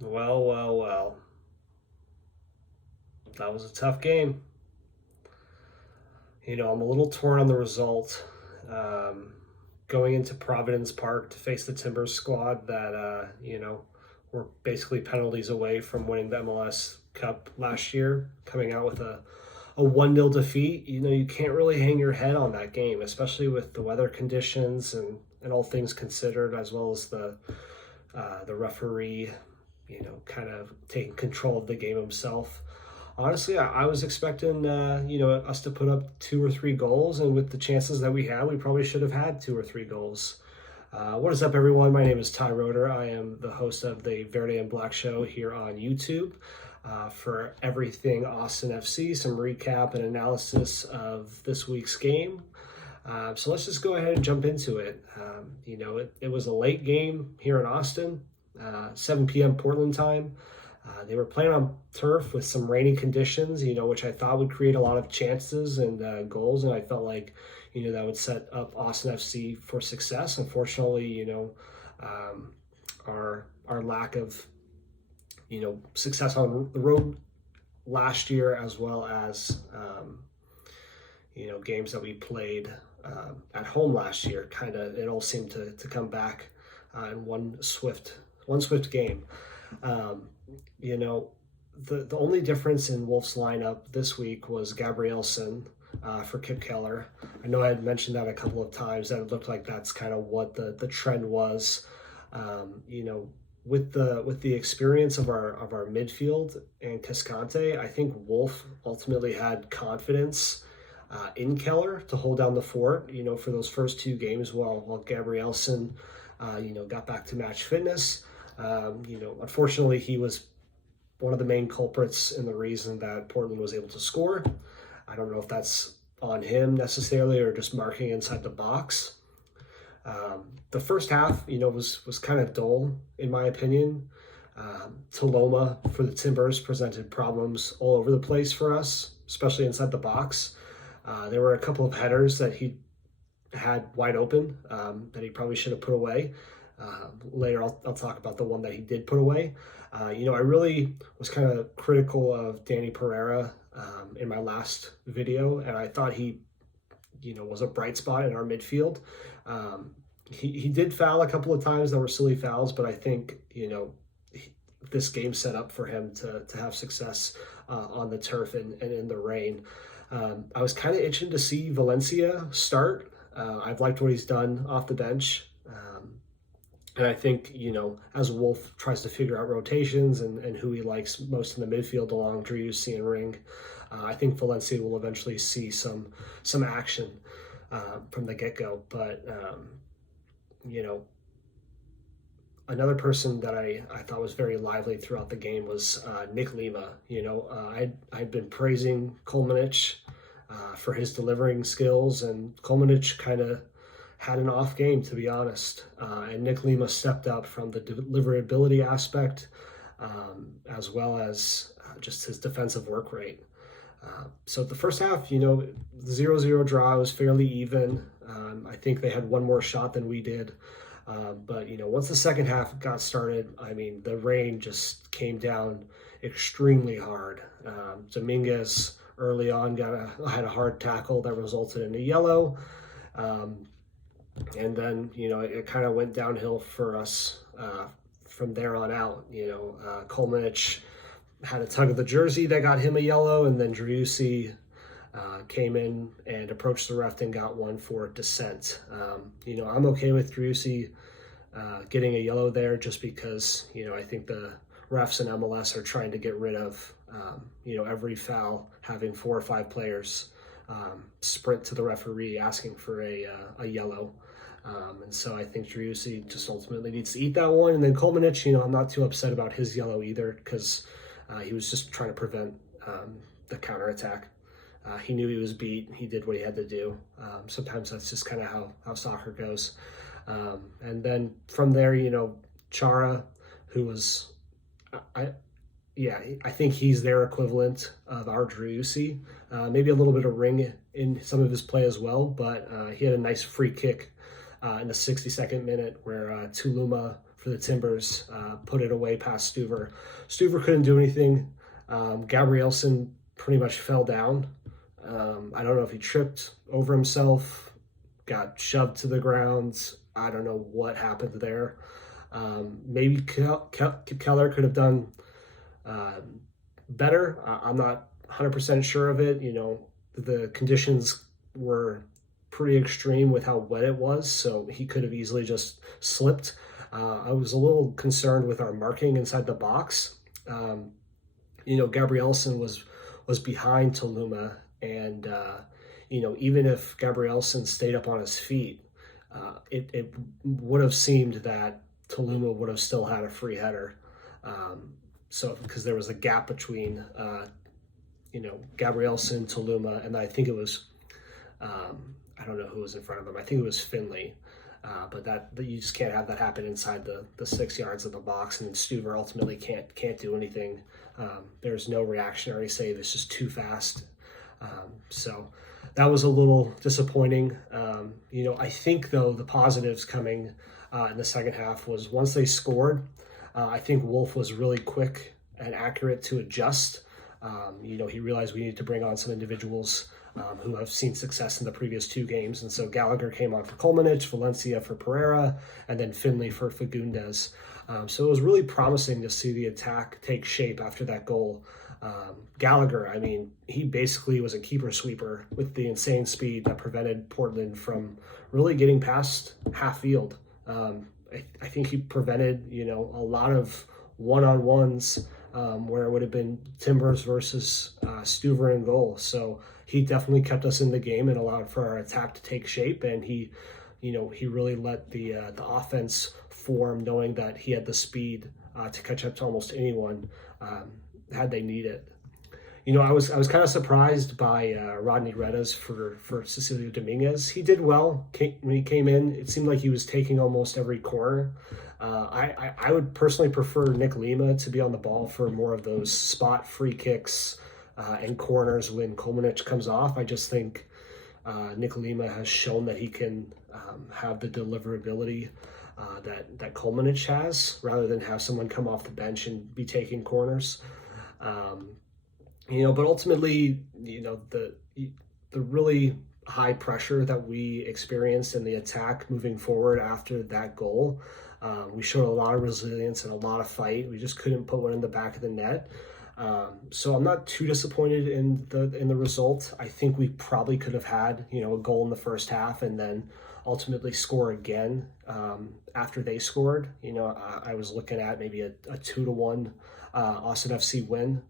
Well, well, well. That was a tough game. I'm a little torn on the result. Um, Going into Providence Park to face the Timbers squad that, were basically penalties away from winning the MLS Cup last year, coming out with a 1-0 defeat. You can't really hang your head on that game, especially with the weather conditions and all things considered, as well as the referee, kind of taking control of the game himself. Honestly, I was expecting, us to put up two or three goals, and with the chances that we had, we probably should have had two or three goals. What is up, everyone? My name is Ty Roeder. I am the host of the Verde and Black Show here on YouTube. For everything Austin FC, some recap and analysis of this week's game. So let's just go ahead and jump into it. It was a late game here in Austin, 7 p.m. Portland time. They were playing on turf with some rainy conditions, which I thought would create a lot of chances and goals, and I felt like, that would set up Austin FC for success. Unfortunately, um, our lack of, success on the road last year, as well as games that we played at home last year, kind of it all seemed to come back in one swift game. Um, you know, the only difference in Wolf's lineup this week was Gabrielson for Kip Keller. I know I had mentioned that a couple of times, that it looked like that's kind of what the trend was. With the experience of our midfield and Cascante, I think Wolf ultimately had confidence in Keller to hold down the fort. For those first two games, while Gabrielson, got back to match fitness. Unfortunately, he was one of the main culprits in the reason that Portland was able to score. I don't know if that's on him necessarily or just marking inside the box. The first half, was kind of dull in my opinion. Taloma for the Timbers presented problems all over the place for us, especially inside the box. There were a couple of headers that he had wide open that he probably should have put away. Later, I'll talk about the one that he did put away. I really was kind of critical of Danny Pereira in my last video, and I thought he, was a bright spot in our midfield. He did foul a couple of times that were silly fouls, but I think, this game set up for him to have success on the turf and in the rain. I was kind of itching to see Valencia start. I've liked what he's done off the bench. And I think, as Wolf tries to figure out rotations and who he likes most in the midfield along Driussi and Ring, I think Valencia will eventually see some action from the get-go. But, you know, another person that I thought was very lively throughout the game was Nick Lima. I'd been praising Kolmanich for his delivering skills, and Kolmanich kind of had an off game, to be honest. And Nick Lima stepped up from the deliverability aspect, as well as just his defensive work rate. So the first half, 0-0 draw was fairly even. I think they had one more shot than we did. But, once the second half got started, I mean, the rain just came down extremely hard. Dominguez early on had a hard tackle that resulted in a yellow. And then, it kind of went downhill for us from there on out. Kolmanich had a tug of the jersey that got him a yellow, and then Driussi came in and approached the ref and got one for dissent. I'm okay with Driussi getting a yellow there, just because, I think the refs in MLS are trying to get rid of, every foul having 4 or 5 players sprint to the referee asking for a yellow. And so I think Driussi just ultimately needs to eat that one. And then Kolmanich, I'm not too upset about his yellow either, because he was just trying to prevent the counterattack. He knew he was beat. He did what he had to do. Sometimes that's just kind of how soccer goes. And then from there, Chara, who was, I think he's their equivalent of our Driussi. Maybe a little bit of Ring in some of his play as well, but he had a nice free kick in the 62nd minute where Tuluma for the Timbers, put it away past Stuver. Stuver couldn't do anything. Gabrielson pretty much fell down. I don't know if he tripped over himself, got shoved to the ground. I don't know what happened there. Maybe Keller could have done better. I'm not 100% sure of it. The conditions were pretty extreme with how wet it was, so he could have easily just slipped. I was a little concerned with our marking inside the box. Gabrielson was behind Toluma, and even if Gabrielson stayed up on his feet, it would have seemed that Toluma would have still had a free header. So because there was a gap between Gabrielson, Toluma, and I think it was I don't know who was in front of him. I think it was Finley. But that you just can't have that happen inside the 6 yards of the box, and Stuver ultimately can't do anything. There's no reactionary save. It's just too fast. So that was a little disappointing. I think, though, the positives coming in the second half was once they scored, I think Wolf was really quick and accurate to adjust. He realized we needed to bring on some individuals who have seen success in the previous 2 games. And so Gallagher came on for Kolmanic, Valencia for Pereira, and then Finley for Fagundes. So it was really promising to see the attack take shape after that goal. Gallagher, he basically was a keeper sweeper with the insane speed that prevented Portland from really getting past half field. I think he prevented, a lot of one-on-ones where it would have been Timbers versus Stuver in goal. So he definitely kept us in the game and allowed for our attack to take shape. And he really let the offense form, knowing that he had the speed to catch up to almost anyone had they need it. I was kind of surprised by Rodney Redes for Cecilio Dominguez. He did well when he came in. It seemed like he was taking almost every corner. I would personally prefer Nick Lima to be on the ball for more of those spot free kicks and corners when Kolmanic comes off. I just think Nick Lima has shown that he can have the deliverability that Kolmanic has, rather than have someone come off the bench and be taking corners. But ultimately, the really high pressure that we experienced in the attack moving forward after that goal, we showed a lot of resilience and a lot of fight. We just couldn't put one in the back of the net. So I'm not too disappointed in the result. I think we probably could have had, a goal in the first half and then ultimately score again after they scored. I was looking at maybe a 2-1 Austin FC win.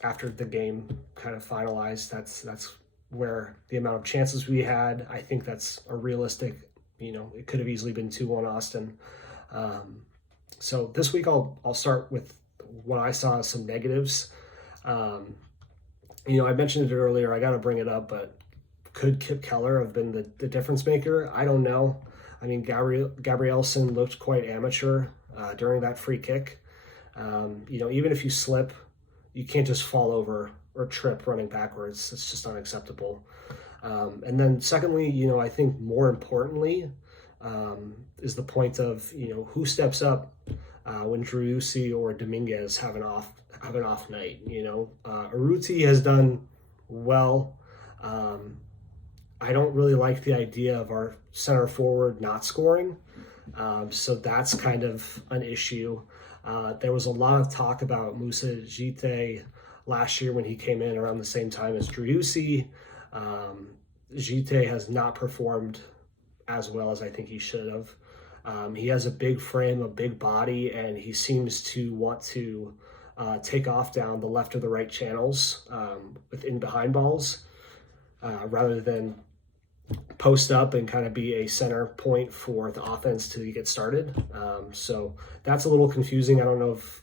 After the game kind of finalized, that's where the amount of chances we had, I think that's a realistic, it could have easily been 2-1 Austin. So this week I'll start with what I saw as some negatives. I mentioned it earlier, I got to bring it up, but could Kip Keller have been the difference maker? I don't know. Gabrielson looked quite amateur during that free kick. Even if you slip, you can't just fall over or trip running backwards. It's just unacceptable. And then secondly, I think more importantly is the point of, who steps up when Driussi or Dominguez have an off night. Urruti has done well. I don't really like the idea of our center forward not scoring. So that's kind of an issue. There was a lot of talk about Moussa Djité last year when he came in around the same time as Driussi. Djité has not performed as well as I think he should have. He has a big frame, a big body, and he seems to want to take off down the left or the right channels with in behind balls rather than post up and kind of be a center point for the offense to get started. So that's a little confusing. I don't know if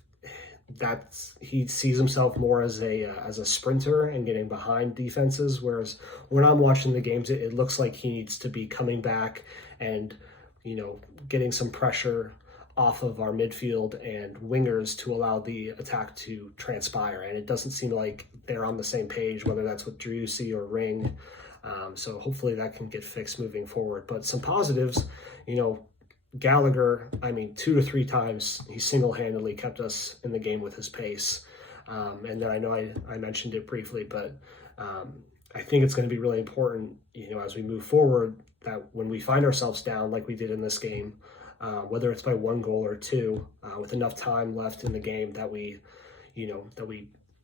he sees himself more as a sprinter and getting behind defenses, whereas when I'm watching the games, it looks like he needs to be coming back and getting some pressure off of our midfield and wingers to allow the attack to transpire. And it doesn't seem like they're on the same page, whether that's with Driussi or Ring. So hopefully that can get fixed moving forward. But some positives, Gallagher, I mean, 2 to 3 times he single-handedly kept us in the game with his pace. And then I know I mentioned it briefly, but I think it's going to be really important, as we move forward, that when we find ourselves down like we did in this game, whether it's by 1 goal or two, with enough time left in the game, that we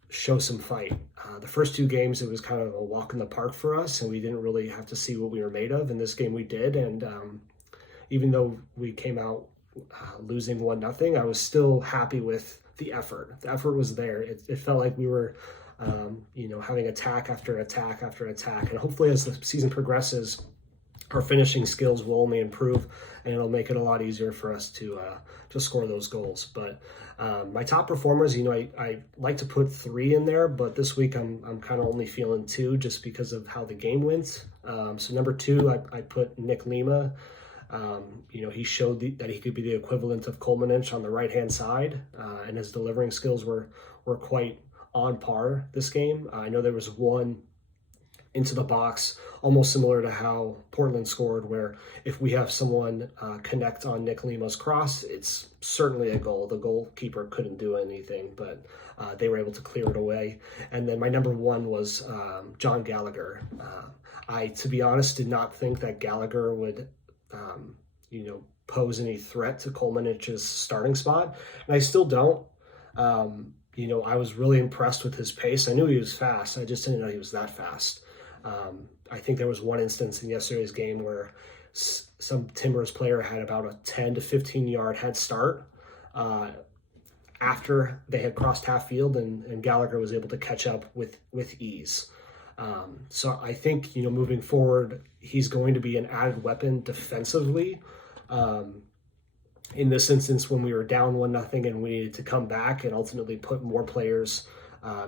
show some fight. The first 2 games, it was kind of a walk in the park for us, and we didn't really have to see what we were made of. In this game, we did, and even though we came out losing 1-0, I was still happy with the effort. The effort was there. It felt like we were, having attack after attack after attack. And hopefully as the season progresses, our finishing skills will only improve, and it'll make it a lot easier for us to score those goals. But my top performers, I like to put 3 in there, but this week I'm kind of only feeling 2 just because of how the game went. So number 2, I put Nick Lima. He showed that he could be the equivalent of Kolmanic on the right-hand side, and his delivering skills were quite on par this game. I know there was one into the box, almost similar to how Portland scored, where if we have someone connect on Nick Lima's cross, it's certainly a goal. The goalkeeper couldn't do anything, but they were able to clear it away. And then my number 1 was John Gallagher. To be honest, did not think that Gallagher would pose any threat to Kolmanic's starting spot. And I still don't. I was really impressed with his pace. I knew he was fast. I just didn't know he was that fast. I think there was one instance in yesterday's game where some Timbers player had about a 10 to 15 yard head start after they had crossed half field, and Gallagher was able to catch up with ease. So I think, moving forward, he's going to be an added weapon defensively. In this instance, when we were down 1-0 and we needed to come back and ultimately put more players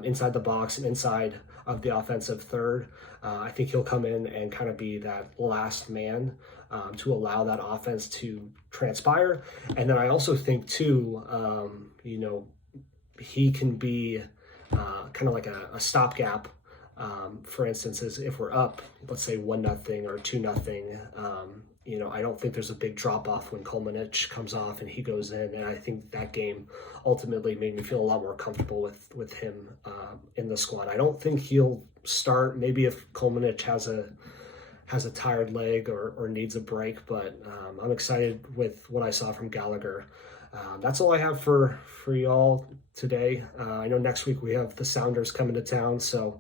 inside the box and inside of the offensive third, I think he'll come in and kind of be that last man to allow that offense to transpire. And then I also think too, he can be kind of like a stopgap. For instance, if we're up, let's say 1-0 or 2-0, I don't think there's a big drop off when Kolmanic comes off and he goes in. And I think that game ultimately made me feel a lot more comfortable with him in the squad. I don't think he'll start. Maybe if Kolmanic has a tired leg or needs a break, but I'm excited with what I saw from Gallagher. That's all I have for y'all today. I know next week we have the Sounders coming to town, so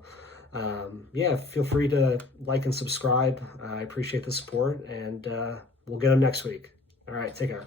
feel free to like and subscribe. I appreciate the support, and we'll get them next week. All right, take care.